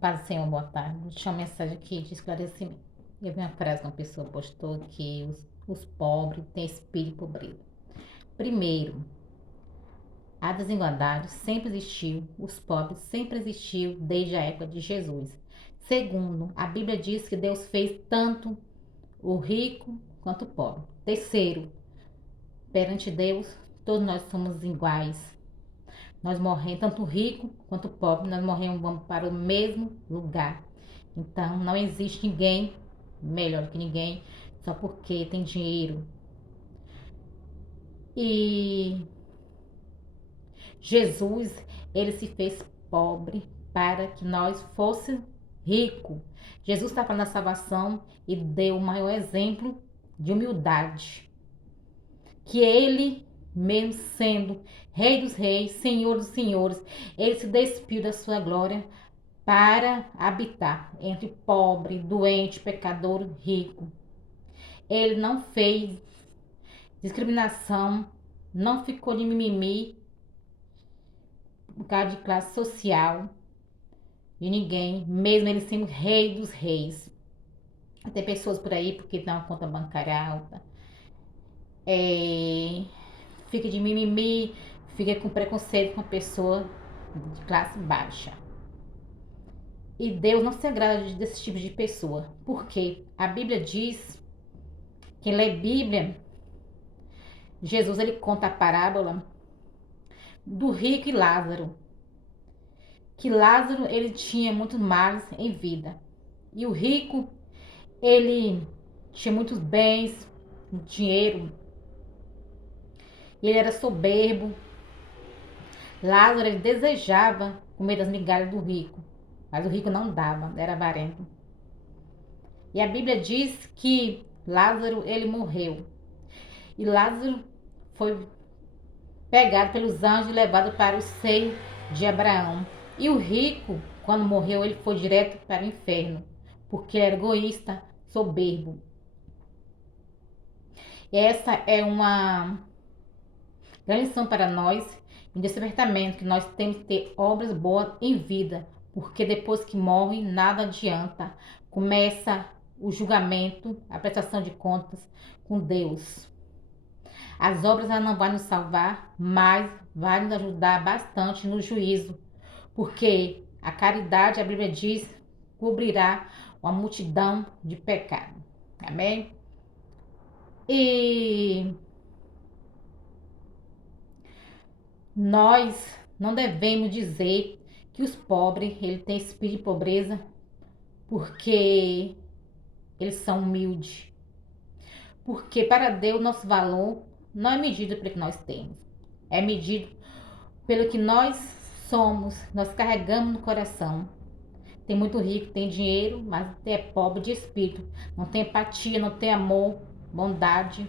Paz do Senhor, boa tarde. Deixa uma mensagem aqui de esclarecimento. Eu vi uma frase que uma pessoa postou que os pobres têm espírito de pobreza. Primeiro, a desigualdade sempre existiu, os pobres sempre existiu desde a época de Jesus. Segundo, a Bíblia diz que Deus fez tanto o rico quanto o pobre. Terceiro, perante Deus, todos nós somos iguais. Nós morremos, tanto o rico quanto o pobre, nós morremos, vamos para o mesmo lugar. Então, não existe ninguém melhor do que ninguém só porque tem dinheiro. E Jesus, ele se fez pobre para que nós fosse rico. Jesus está falando da salvação e deu o maior exemplo de humildade. Que ele, mesmo sendo Rei dos Reis, Senhor dos Senhores, ele se despiu da sua glória para habitar entre pobre, doente, pecador, rico. Ele não fez discriminação, não ficou de mimimi por causa de classe social de ninguém, mesmo ele sendo Rei dos Reis. Tem pessoas por aí porque tem uma conta bancária alta, fica de mimimi, fica com preconceito com a pessoa de classe baixa. E Deus não se agrada desse tipo de pessoa, porque a Bíblia diz, quem lê Bíblia, Jesus ele conta a parábola do rico e Lázaro, que Lázaro ele tinha muitos males em vida e o rico ele tinha muitos bens, dinheiro, e ele era soberbo. Lázaro ele desejava comer das migalhas do rico, mas o rico não dava, era avarento. E a Bíblia diz que Lázaro ele morreu e Lázaro foi pegado pelos anjos e levado para o seio de Abraão. E o rico, quando morreu, ele foi direto para o inferno, porque era egoísta, soberbo. E essa é uma grande lição para nós, em despertamento, que nós temos que ter obras boas em vida, porque depois que morre, nada adianta. Começa o julgamento, a prestação de contas com Deus. As obras não vão nos salvar, mas vai nos ajudar bastante no juízo, porque a caridade, a Bíblia diz, cobrirá uma multidão de pecado. Amém? E nós não devemos dizer que os pobres ele têm espírito de pobreza porque eles são humildes. Porque para Deus nosso valor não é medido pelo que nós temos, é medido pelo que nós somos, nós carregamos no coração. Tem muito rico, tem dinheiro, mas é pobre de espírito. Não tem empatia, não tem amor, bondade.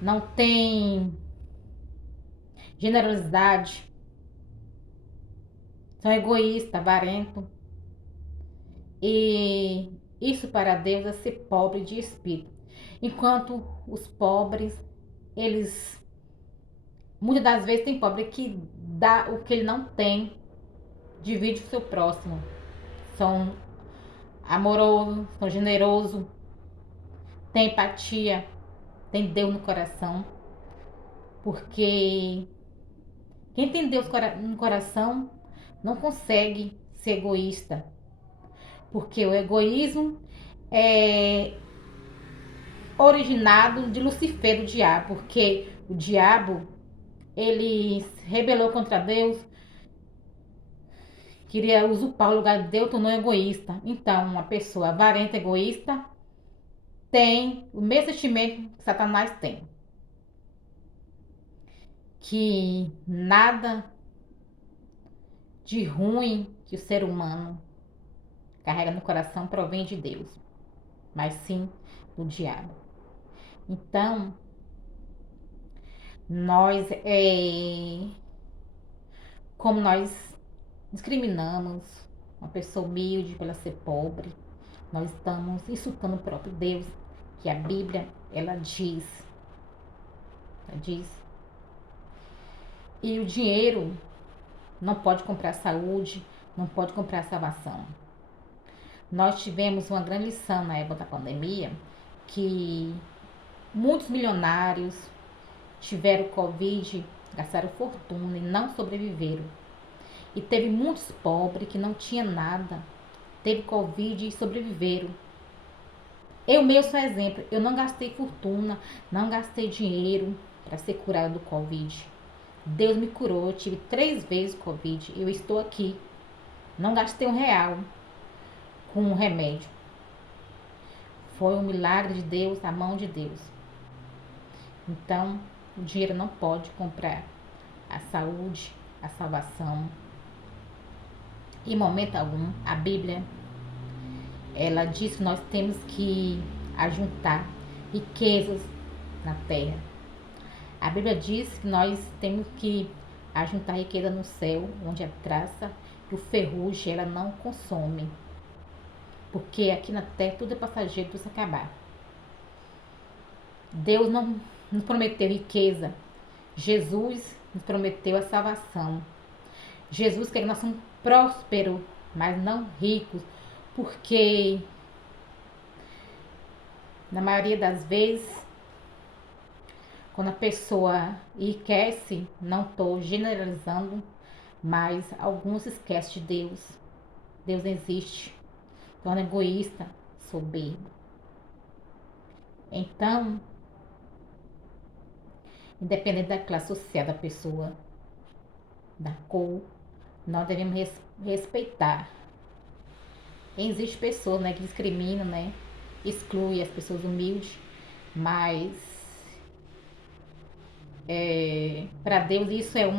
Não tem generosidade. São egoístas, avarentos. E isso para Deus é ser pobre de espírito. Enquanto os pobres, eles muitas das vezes tem pobre que dá o que ele não tem, divide com o seu próximo. São amorosos, são generosos, tem empatia, tem Deus no coração. Porque quem tem Deus no coração não consegue ser egoísta. Porque o egoísmo é originado de Lucifer, do diabo. Porque o diabo, ele se rebelou contra Deus, queria usurpar o lugar de Deus, tornou egoísta. Então, uma pessoa avarenta, egoísta, tem o mesmo sentimento que Satanás tem. Que nada de ruim que o ser humano carrega no coração provém de Deus, mas sim do diabo. Então, nós, como nós discriminamos uma pessoa humilde pela ser pobre, nós estamos insultando o próprio Deus, que a Bíblia, ela diz. E o dinheiro não pode comprar saúde, não pode comprar salvação. Nós tivemos uma grande lição na época da pandemia, que muitos milionários tiveram Covid, gastaram fortuna e não sobreviveram. E teve muitos pobres que não tinham nada, teve Covid e sobreviveram. Eu mesmo sou exemplo, eu não gastei fortuna, não gastei dinheiro para ser curado do Covid. Deus me curou, eu tive 3 vezes Covid, eu estou aqui. Não gastei R$ 1 com um remédio. Foi um milagre de Deus, a mão de Deus. Então, o dinheiro não pode comprar a saúde, a salvação. Em momento algum, a Bíblia, ela diz que nós temos que ajuntar riquezas na terra. A Bíblia diz que nós temos que ajuntar riqueza no céu, onde a traça e o ferrugem ela não consome. Porque aqui na terra tudo é passageiro, tudo se acabar. Deus não nos prometeu riqueza. Jesus nos prometeu a salvação. Jesus quer que nós somos prósperos, mas não ricos. Porque na maioria das vezes, quando a pessoa enriquece, não estou generalizando, mas alguns esquecem de Deus. Deus não existe. Torna egoísta, soberbo. Então, independente da classe social da pessoa, da cor, nós devemos respeitar. Existem pessoas, né, que discriminam, né, excluem as pessoas humildes, mas para Deus isso é um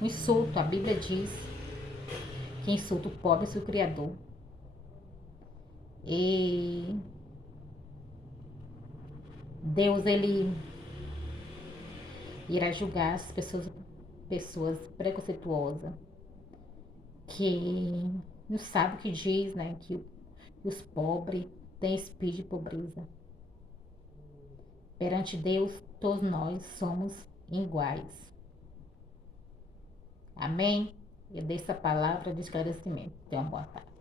insulto. A Bíblia diz que insulta o pobre e o Criador. E Deus, ele irá julgar as pessoas preconceituosas que não sabem o que diz, né? Que os pobres têm espírito de pobreza. Perante Deus, todos nós somos iguais. Amém? Eu dei essa palavra de esclarecimento. Tenha uma boa tarde.